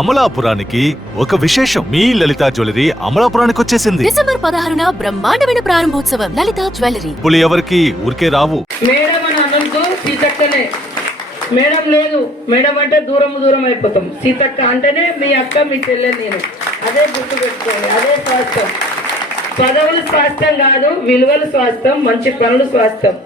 అమలాపురానికి ఒక విశేషం. మీ లలిత జ్యువెలరీ అమలాపురానికి వచ్చేసింది. డిసెంబర్ 16న బ్రహ్మాండమైన ప్రారంభోత్సవం. లలిత జ్యువెలరీ. ఇప్పుడు ఎవరికి ఊరికే రావు. మేడం అని అనంతో సీతక్కనే. మేడం లేదు, మేడం అంటే దూరం దూరం అయిపోతాం. సీతక్క అంటేనే మీ అక్క, మీ చెల్లె, నేను. అదే గుర్తు పెట్టుకోండి. అదే స్వాస్థ్యం. పదవులు స్వాస్థ్యం కాదు, విలువలు స్వాస్థ్యం, మంచి పనులు స్వాస్థ్యం.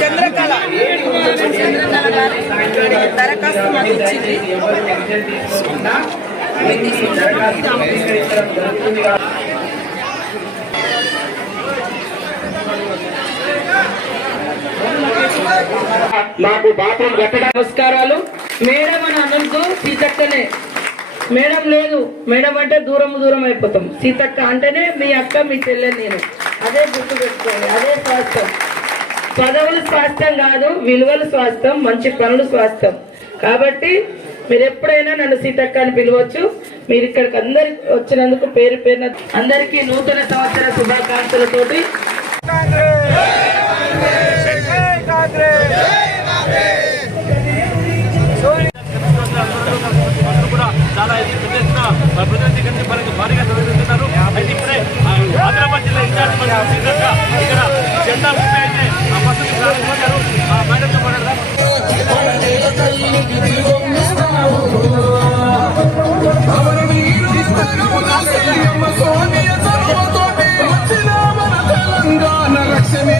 చంద్రకళ దరఖాస్తు మాకు ఇచ్చింది. మాకు బాత్రూమ్ కట్టడం. నమస్కారాలు. మేడం అని అనంతో సీతక్కనే. మేడం లేదు, మేడం అంటే దూరం దూరం అయిపోతాం. సీతక్క అంటేనే మీ అక్క, మీ చెల్లె, నేను. అదే గుర్తు పెట్టుకోండి. అదే స్వాస్థ్యం. పదవులు స్వాస్థ్యం కాదు, విలువలు స్వాస్థ్యం, మంచి పనులు స్వాస్థ్యం. కాబట్టి మీరు ఎప్పుడైనా నన్ను సీతక్క అని పిలవచ్చు. మీరు ఇక్కడికి అందరికి వచ్చినందుకు పేరు పేరున అందరికీ నూతన సంవత్సర శుభాకాంక్షలతోటి చాలా భారీగా జరుగుతున్నారు. అయితే ఇప్పుడే హైదరాబాద్ జిల్లా ఇన్ఛార్జ్ ఇక్కడ జెండా అయితే ఆ బస్సుకు ప్రారంభించారు. ఆ మేడంతో మాట్లాడదాం. తెలంగాణ లక్ష్యమే